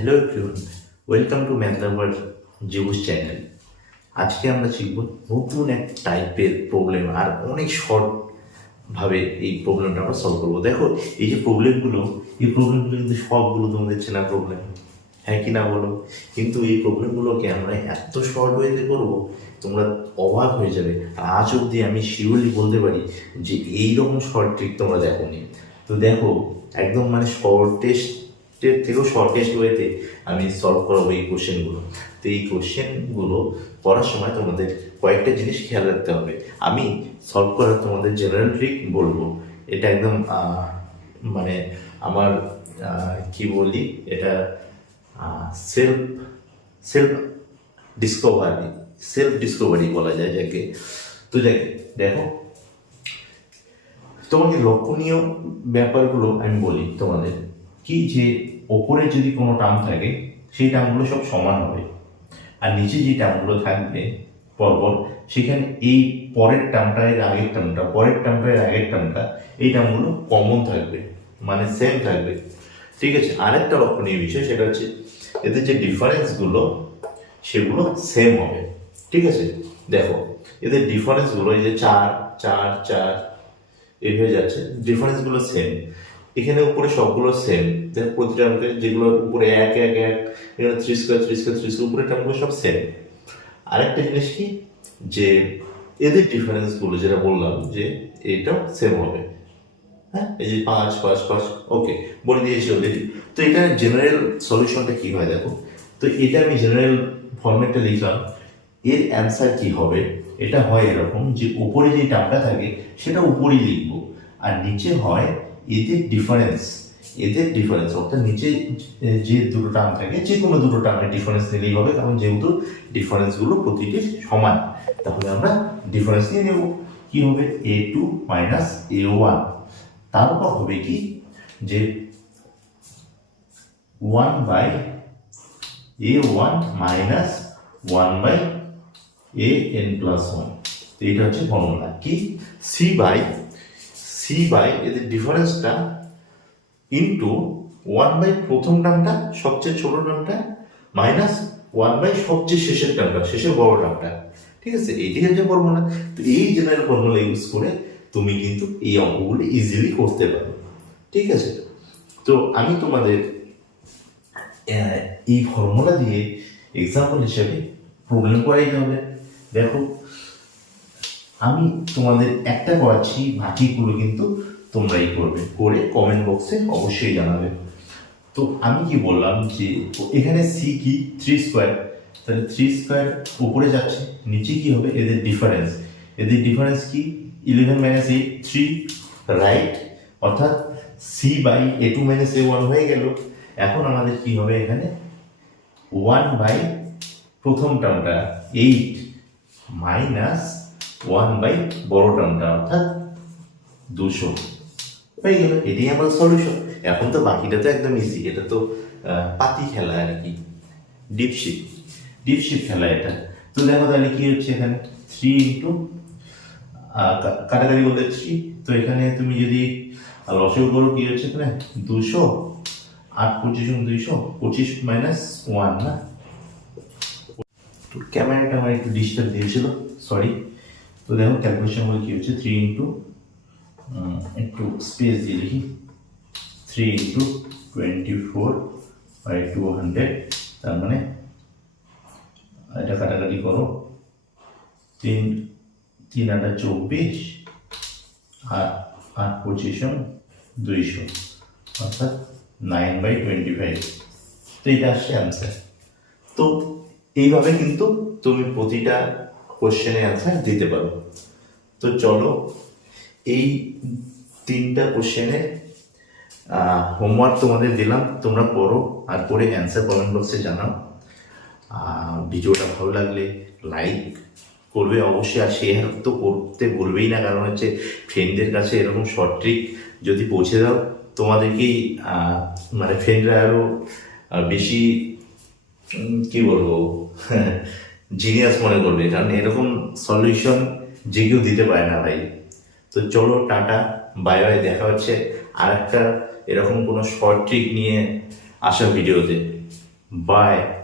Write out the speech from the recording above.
Hello everyone, welcome to math lover জিবুস channel. আজকে আমরা শিখব নতুন এক টাইপের প্রবলেম, আর অনেক শর্টভাবে এই প্রবলেমটা আমরা সলভ করবো। দেখো, এই যে প্রবলেমগুলো কিন্তু সবগুলো তোমাদের চেনা প্রবলেম, হ্যাঁ কি না বলো? কিন্তু এই প্রবলেমগুলোকে আমরা এত শর্ট ওয়েতে করবো, তোমরা অবাক হয়ে যাবে। আজ অবধি আমি শিওরলি বলতে পারি যে এইরকম শর্ট ট্রিক তোমরা দেখোনি। তো দেখো, একদম মানে শর্টেস্টের থেকেও শর্টেস্ট ওয়েতে আমি সলভ করাবো এই কোশ্চেনগুলো। তো এই কোশ্চেনগুলো করার সময় তোমাদের কয়েকটা জিনিস খেয়াল রাখতে হবে। আমি সলভ করার তোমাদের জেনারেল ট্রিক বলবো, এটা একদম মানে আমার কি বলি, এটা সেলফ সেলফ ডিসকভারি বলা যায় যাকে। তো দেখো, তোমাকে লক্ষণীয় ব্যাপারগুলো আমি বলি তোমাদের, কি যে ওপরে যদি কোনো টার্ম থাকে সেই টার্মগুলো সব সমান হবে, আর নিচে যে টার্মগুলো থাকবে পরপর, সেখানে এই পরের টার্মটা এর আগের টার্মটা, পরের টার্মটা এর আগের টার্মটা, এই টার্মগুলো কমন থাকবে, মানে সেম থাকবে। ঠিক আছে, আরেকটা লক্ষণীয় বিষয় সেটা হচ্ছে এদের যে ডিফারেন্সগুলো সেগুলো সেম হবে। ঠিক আছে, দেখো এদের ডিফারেন্সগুলো এই যে 4 4 4 এই হয়ে যাচ্ছে, ডিফারেন্সগুলো সেম। এখানে উপরে সবগুলো সেম, দেখো প্রতিটা যেগুলোর উপরে 1 1 1, এখানে 3 স্কোয়ার উপরে টার্মগুলো সব সেম। আরেকটা জিনিস কি, যে এদের ডিফারেন্সগুলো যেটা বললাম যে এটাও সেম হবে। হ্যাঁ, এই যে 5 5 5, ওকে বলে দিয়েছি অলরেডি। তো এটা জেনারেল সলিউশনটা কি হয় দেখো, তো এটা আমি জেনারেল ফরম্যাটটা লিখলাম। এর অ্যান্সার কি হবে, এটা হয় এরকম যে উপরে যে টার্মটা থাকে সেটা উপরেই লিখবো, আর নিচে হয় এদের ডিফারেন্স অর্থাৎ নিচে যে দুটো টার্ম থাকে, যে কোনো দুটো টার্মের ডিফারেন্স নিলেই হবে, কারণ যেহেতু ডিফারেন্সগুলো প্রতিটি সমান, তাহলে আমরা ডিফারেন্স নিয়ে নেব। কি হবে, a2 মাইনাস a1, তারপর হবে কি যে 1 by a1 minus 1 by an plus 1। তো এটা হচ্ছে ফর্মুলা কি, সি বাই এদের ডিফারেন্সটা ইন্টু 1 বাই প্রথম টার্মটা, সবচেয়ে ছোট টার্মটা, মাইনাস 1 বাই সবচেয়ে শেষের টার্মটা, শেষের বড় টার্মটা। ঠিক আছে, এইটাই হচ্ছে ফর্মুলা। তো এই জেনারেল ফর্মুলা ইউজ করে তুমি কিন্তু এই অঙ্কগুলি ইজিলি করতে পারো। ঠিক আছে, তো আমি তোমাদের এই ফর্মুলা দিয়ে এক্সাম্পল হিসেবে প্রবলেম করাই যাবে। দেখো, আমি তোমাদের একটা করাচ্ছি, বাকিগুলো কিন্তু তোমরাই করবে, করে কমেন্ট বক্সে অবশ্যই জানাবে। তো আমি কি বললাম যে এখানে সি কি 3 স্কোয়ার, তাহলে 3 স্কোয়ার উপরে যাচ্ছে, নিচে কি হবে এদের ডিফারেন্স কি 11 মাইনাস 8 3, রাইট? অর্থাৎ c by a2 minus a1 হয়ে গেল। এখন আমাদের কি হবে, এখানে 1 বাই প্রথম টার্মটা 8 মাইনাস 1 বাই বড় টার্মটা অর্থাৎ 200 হয়ে গেল। এটাই আমার সলিউশন। এখন তো বাকিটা তো একদম ইজি, এটা তো পাতি খেলা আর কি, ডিপশিপ খেলা এটা। তো দেখো তাহলে কি হচ্ছে, এখানে 3 ইন্টু কাটাকাটি বলতে 3, তো এখানে তুমি যদি লসও করো কি হচ্ছে, এখানে 200, 8 25 200, 25 মাইনাস 1 না। তো ক্যামেরাটা আমার একটু ডিস্টার্ব দিয়েছিল, সরি। তো দেখো ক্যালকুলেশন বলে কি হচ্ছে, 3 ইন্টু একটু স্পেস দিয়ে লিখি, 3 ইন্টু 24 বাই 200, তার মানে এটা কাটাকাটি করো, 3 3 8 24, আর 8 25 200, অর্থাৎ 9 বাই 25। তো এটা আসছে অ্যান্সার। তো এইভাবে কিন্তু তুমি প্রতিটা কোশ্চেনের অ্যান্সার দিতে পারো। তো চলো, এই 3টা কোশ্চেনের হোমওয়ার্ক তোমাদের দিলাম, তোমরা পড়ো, আর পড়ে অ্যান্সার কমেন্ট বক্সে জানাও। ভিডিওটা ভালো লাগলে লাইক করবে অবশ্যই, আর শেয়ার তো করতে বলবেই না, কারণ হচ্ছে ফ্রেন্ডদের কাছে এরকম শর্ট ট্রিক যদি পৌঁছে দাও, তোমাদেরকেই মানে ফ্রেন্ডরা আরও বেশি কি বলবো জিনিয়াস মনে করবে, কারণ এরকম সলিউশন যে কেউ দিতে পারে না ভাই। তো চলো, টাটা, বাই বাই, দেখা হচ্ছে আর একটা এরকম কোনো শর্ট ট্রিক নিয়ে আসা ভিডিওতে। বাই